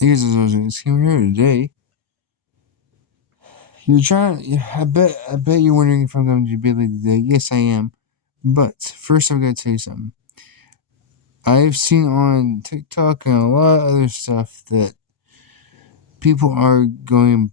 Here's what I was saying here today. You're trying. I bet you're wondering if I'm going to be late today. Yes, I am. But first, I've got to tell you something. I've seen on TikTok and a lot of other stuff that people are going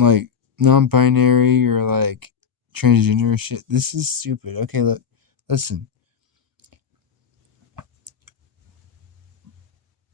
like non-binary or like transgender shit. This is stupid. Okay, look, listen.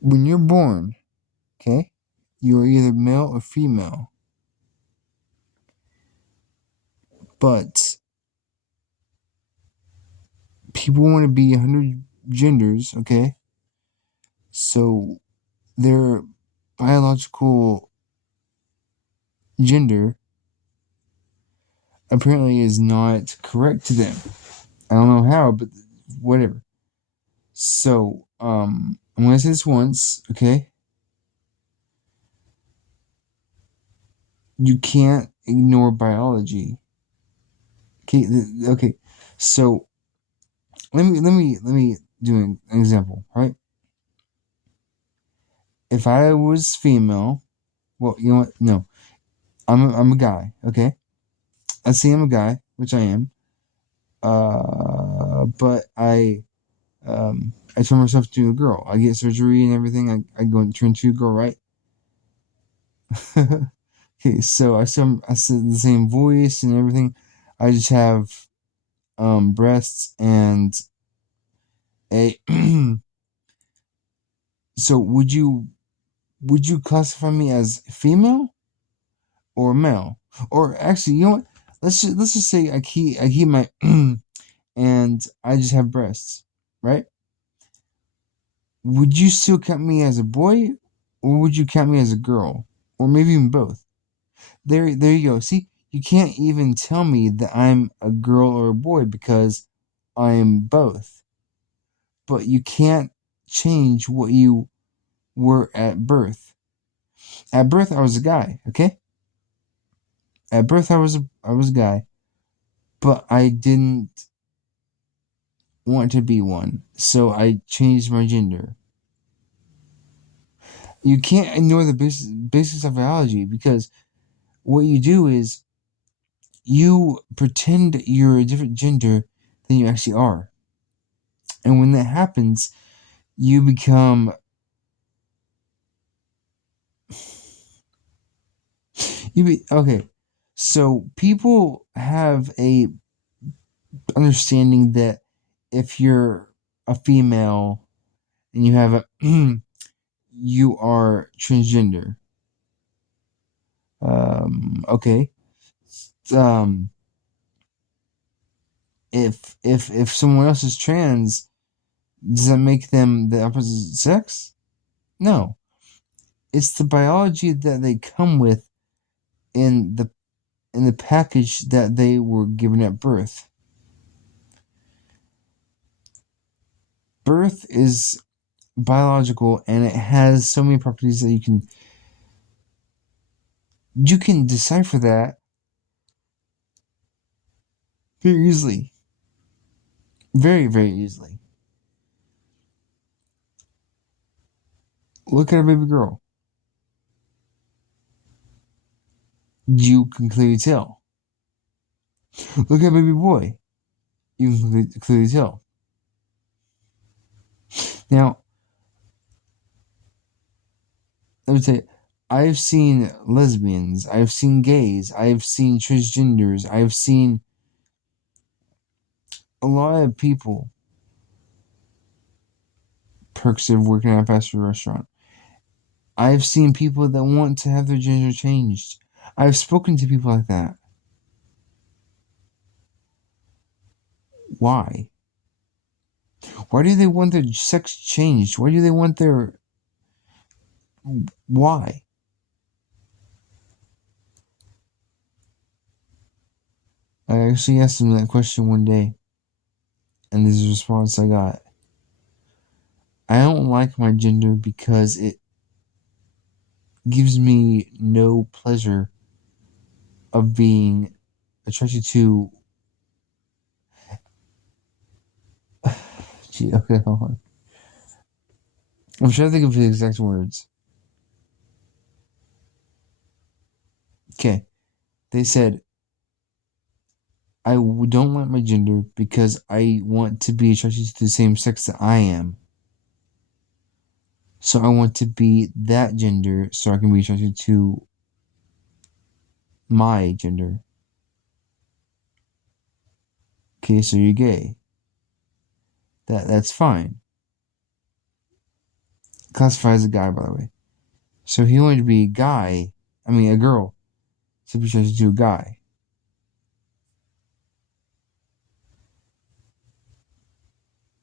When you're born, okay, you are either male or female. But people want to be 100 genders, okay? So their biological gender apparently is not correct to them. I don't know how, but whatever. So, I'm gonna say this once, okay? You can't ignore biology. Okay, okay. So let me do an example, right? If I was female, well, you know what? No, I'm a guy, okay? I say I'm a guy, which I am. But I turn myself to a girl. I get surgery and everything. I go and turn to a girl, right? Okay, so I still the same voice and everything. I just have breasts and a. So would you classify me as female or male? Or actually, you know what? Let's just say I keep my and I just have breasts, right? Would you still count me as a boy, or would you count me as a girl, or maybe even both? There you go. See, you can't even tell me that I'm a girl or a boy because I am both. But you can't change what you were at birth. At birth, I was a guy. Okay. At birth, I was a guy, but I didn't want to be one, so I changed my gender. You can't ignore the basics of biology because what you do is you pretend you're a different gender than you actually are. And when that happens, you become okay. So people have a understanding that if you're a female and you have a you are transgender. Okay. Um if someone else is trans, does that make them the opposite sex? No. It's the biology that they come with in the package that they were given at birth. Birth is biological and it has so many properties that you can decipher that very easily. Very, very easily. Look at a baby girl. You can clearly tell. Look at a baby boy. You can clearly tell. Now, let me tell you, I've seen lesbians, I've seen gays, I've seen transgenders, I've seen a lot of people. Perks of working at a fast food restaurant. I've seen people that want to have their gender changed. I've spoken to people like that. Why? Why do they want their sex changed? Why do they want their. Why? I actually asked them that question one day, and this is the response I got. I don't like my gender because it gives me no pleasure of being attracted to. Gee, okay, hold on. I'm trying to think of the exact words. Okay, they said, don't want my gender because I want to be attracted to the same sex that I am. So I want to be that gender so I can be attracted to my gender. Okay, so you're gay. That's fine. Classified as a guy, by the way. So he wanted to be a girl, to be attracted to a guy.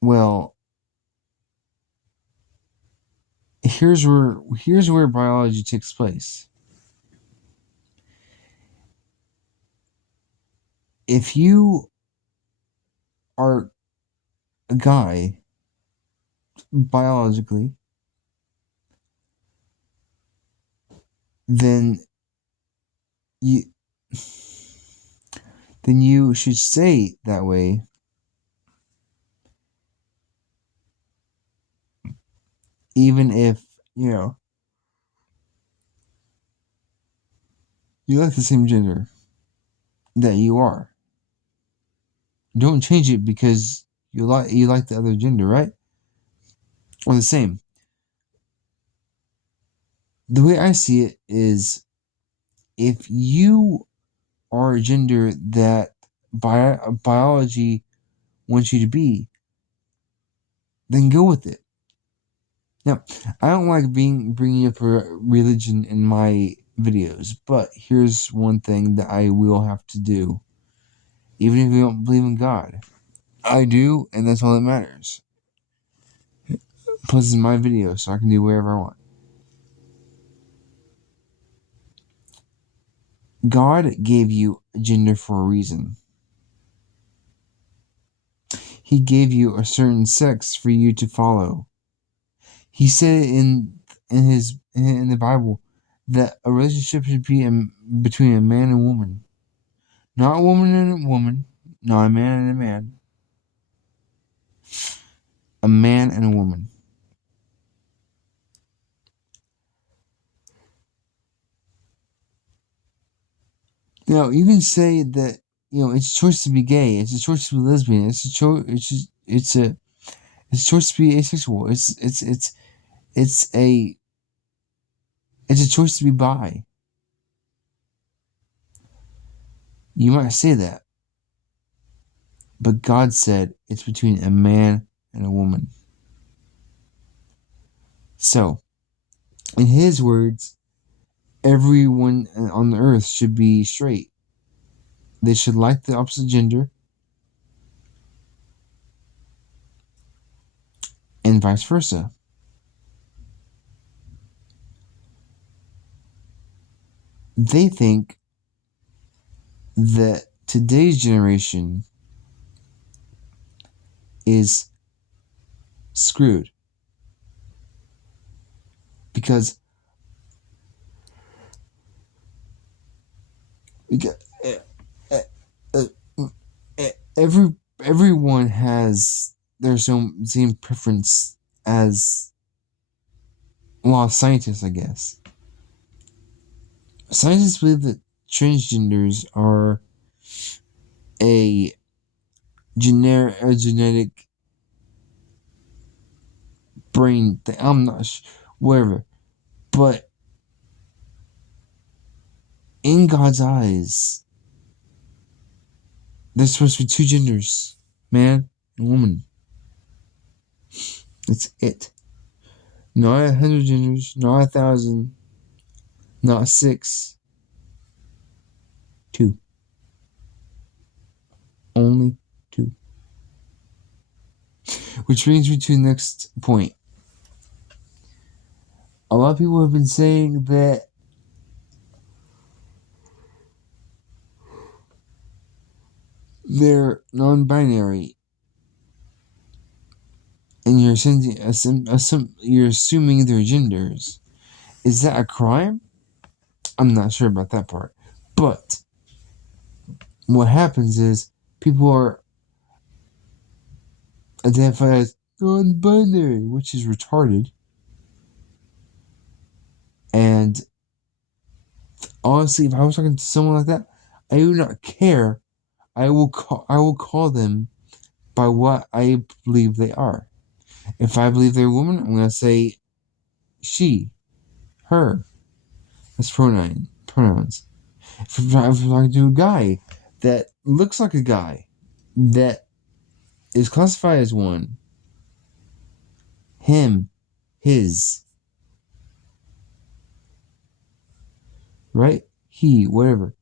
Well, here's where biology takes place. If you are a guy biologically, then you then you should stay that way, even if you like the same gender that you are. Don't change it because you like the other gender, right? Or the same. The way I see it is, if you are a gender that biology wants you to be, then go with it. Now, I don't like bringing up religion in my videos, but here's one thing that I will have to do, even if you don't believe in God. I do, and that's all that matters. Plus, it's my video, so I can do whatever I want. God gave you a gender for a reason. He gave you a certain sex for you to follow. He said in the Bible that a relationship should be between a man and a woman, not a woman and a woman, not a man and a man, a man and a woman. Now you can say that it's a choice to be gay, it's a choice to be lesbian, it's a choice, it's a choice to be asexual, it's a it's a choice to be bi. You might say that, but God said it's between a man and a woman. So, in His words, everyone on the earth should be straight. They should like the opposite gender, and vice versa. They think that today's generation is screwed because because uh, uh, everyone has their same preference as, well, scientists, I guess. Scientists believe that transgenders are a genetic brain thing. I'm not whatever, but in God's eyes, there's supposed to be two genders, man and woman. That's it. Not 100 genders, not 1,000, not six, two. Only two. Which brings me to the next point. A lot of people have been saying that they're non-binary, and you're assuming their genders. Is that a crime? I'm not sure about that part. But what happens is people are identified as non-binary, which is retarded. And Honestly, if I was talking to someone like that, I would not care. I will call them by what I believe they are. If I believe they're a woman, I'm gonna say she, her. That's pronouns. If I'm talking to a guy that looks like a guy, that is classified as one, him, his, right? He, whatever.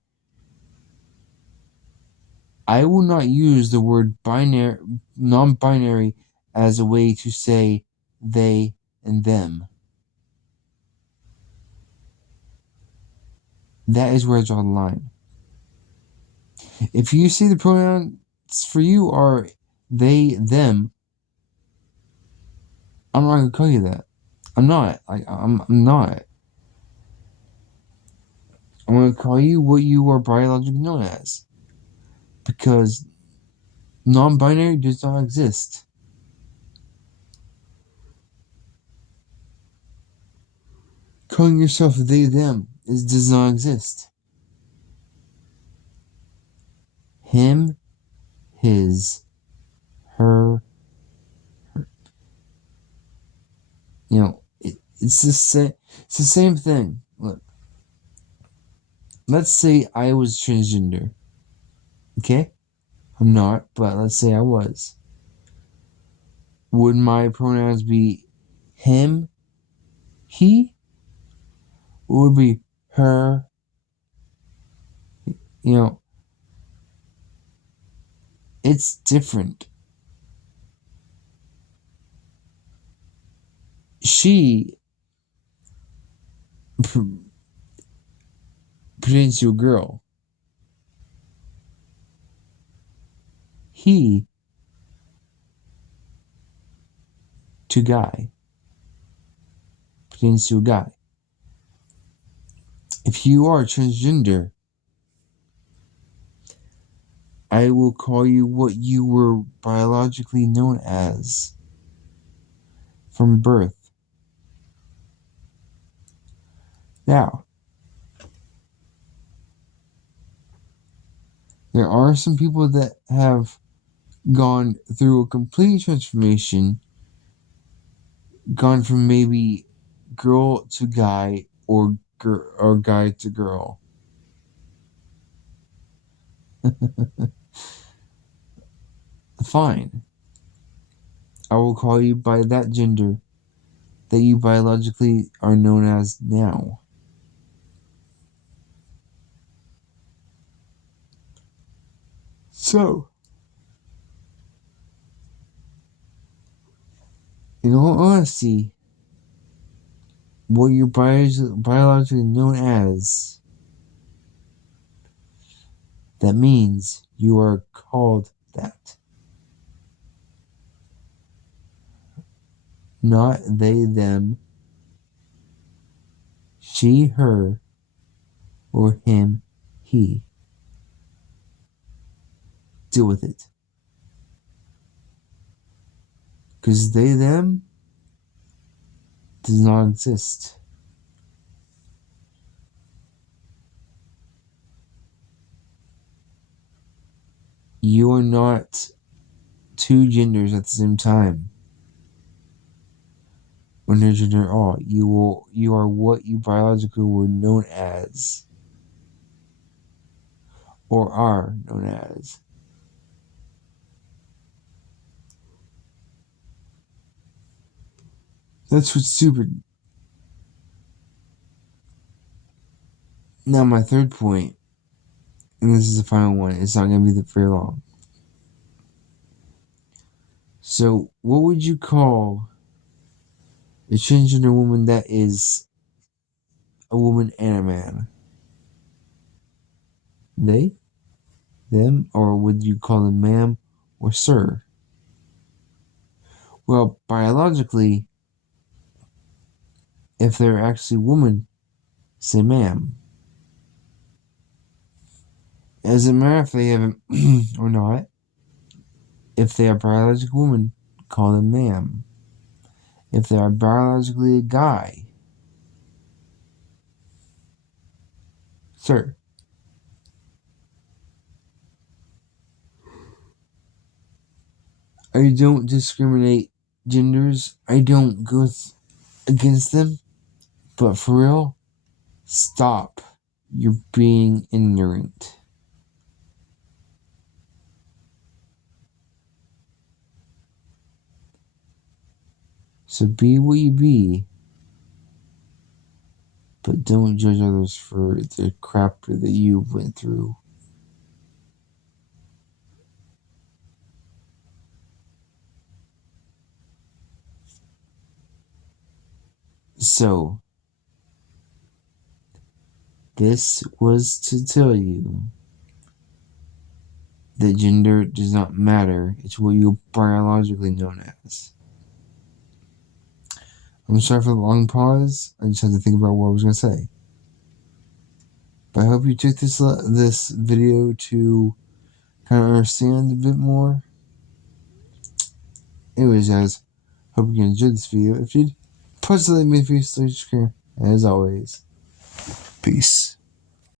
I will not use the word binary, non-binary, as a way to say they and them. That is where I draw the line. If you say the pronouns for you are they, them, I'm not gonna call you that. I'm not. I'm not. I'm gonna call you what you are biologically known as. Because non-binary does not exist. Calling yourself they, them does not exist. Him, his, her, it's the same thing. Look, let's say I was transgender. Okay? I'm not, but let's say I was. Would my pronouns be him, he, or would it be her? You know, it's different. She pertains to a girl. He to guy. Pertains to a guy. If you are transgender, I will call you what you were biologically known as from birth. Now, there are some people that have gone through a complete transformation, gone from maybe girl to guy or guy to girl. Fine. I will call you by that gender that you biologically are known as now. So, in all honesty, what you're biologically known as, that means you are called that. Not they, them, she, her, or him, he. Deal with it. Because they, them does not exist. You are not two genders at the same time. Or no gender at all. You are what you biologically were known as. Or are known as. That's what's stupid. Now my third point, and this is the final one, it's not gonna be very long. So what would you call a transgender woman that is a woman and a man? They? Them? Or would you call them ma'am or sir? Well, biologically, if they're actually woman, say ma'am. It doesn't matter if they have or not. If they are biological woman, call them ma'am. If they are biologically a guy, Sir, I don't discriminate genders. I don't go against them. But for real, stop. You're being ignorant. So be what you be, but don't judge others for the crap that you went through. So, this was to tell you that gender does not matter. It's what you're biologically known as. I'm sorry for the long pause. I just had to think about what I was going to say. But I hope you took this video to kind of understand a bit more. Anyways, guys, hope you enjoyed this video. If you did, please let me know if you subscribe. As always, peace.